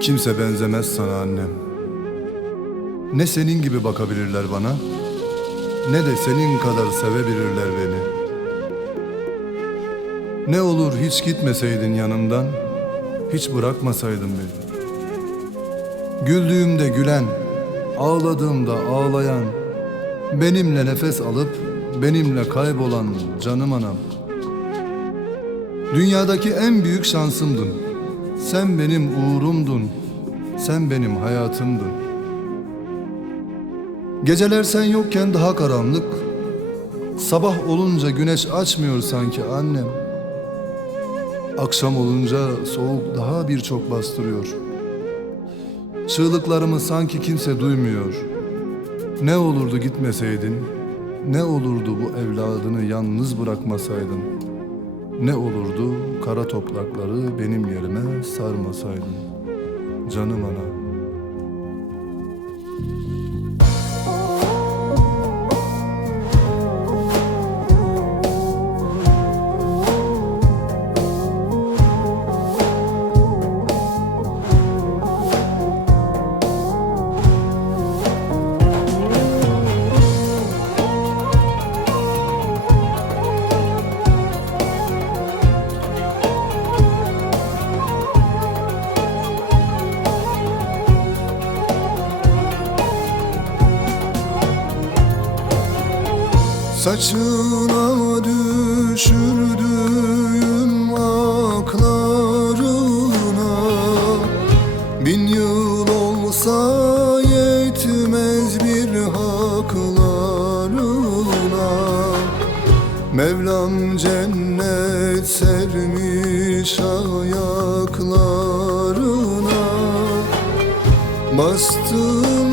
Kimse benzemez sana annem. Ne senin gibi bakabilirler bana, ne de senin kadar sevebilirler beni. Ne olur hiç gitmeseydin yanımdan, hiç bırakmasaydın beni. Güldüğümde gülen, ağladığımda ağlayan, benimle nefes alıp benimle kaybolan canım anam. Dünyadaki en büyük şansımdın. Sen benim uğrumdun. Sen benim hayatımdın. Geceler sen yokken daha karanlık. Sabah olunca güneş açmıyor sanki annem. Akşam olunca soğuk daha birçok bastırıyor. Çığlıklarımı sanki kimse duymuyor. Ne olurdu gitmeseydin, ne olurdu bu evladını yalnız bırakmasaydın. Ne olurdu kara toprakları benim yerime sarmasaydın. Canım ana. Saçına düşürdüğüm aklarına Bin yıl olsa yetmez bir haklarına Mevlam cennet sermiş ayaklarına Bastığın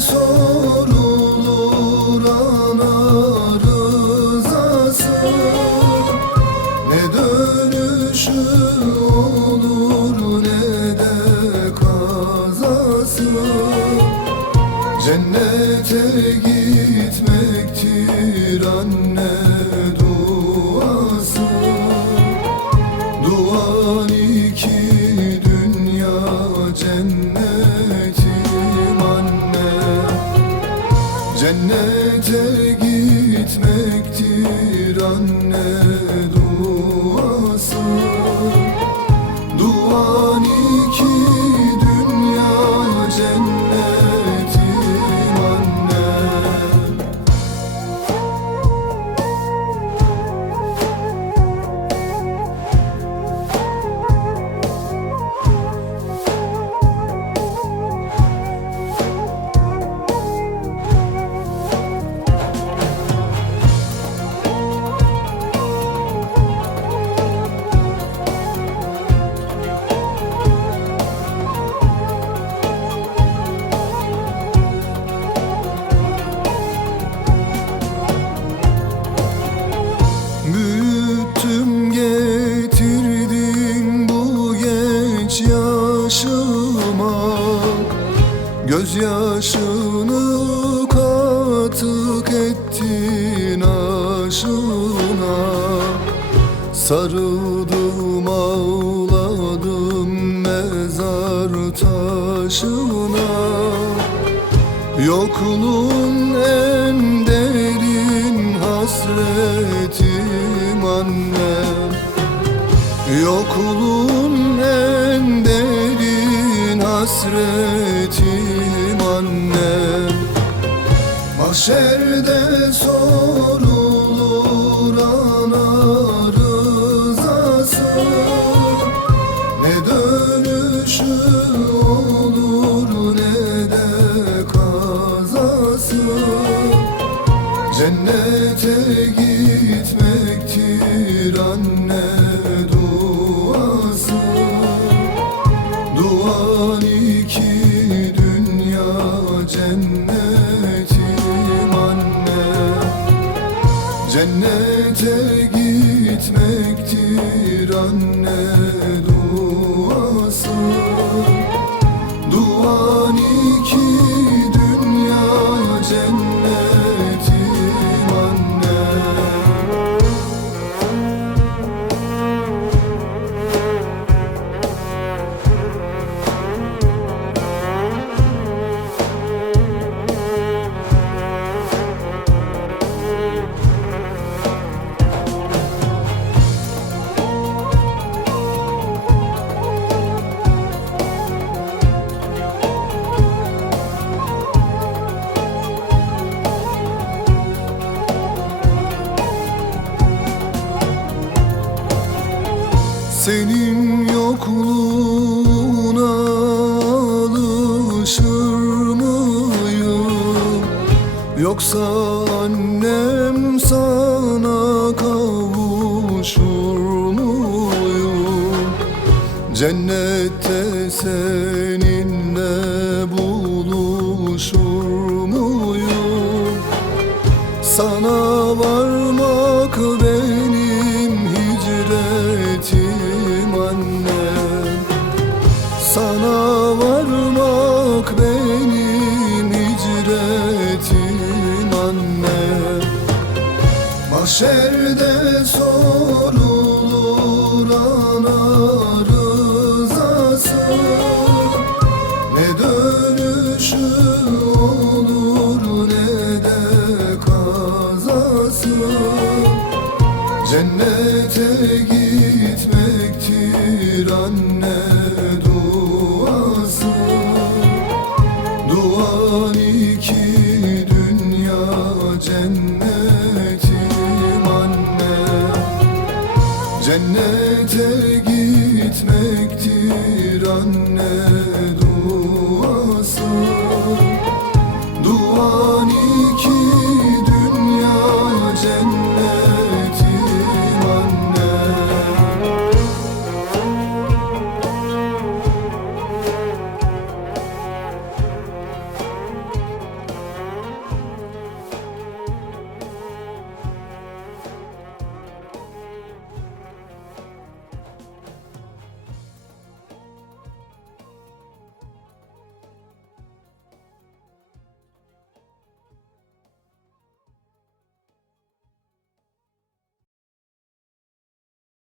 sorulur ana rızası. Ne dönüşü olur ne de kazası. Cennete gitmektir anne Cennete gitmektir anne Gözyaşını katık ettin aşına. Sarıldım ağladım mezar taşına. Yokluğun en derin hasretim annem Yokluğun hasretim annem Mahşerde sorulur Duan iki dünya cennetim anne. Cennete gitmektir Yoksa annem sana kavuşur muyum? Cennette seninle buluşur muyum? Sana Mahşerde sorulur ana rızası. Ne dönüşü olur ne de kazası. Cennete gitmektir anne duası. Duan iki Cennete gitmektir anne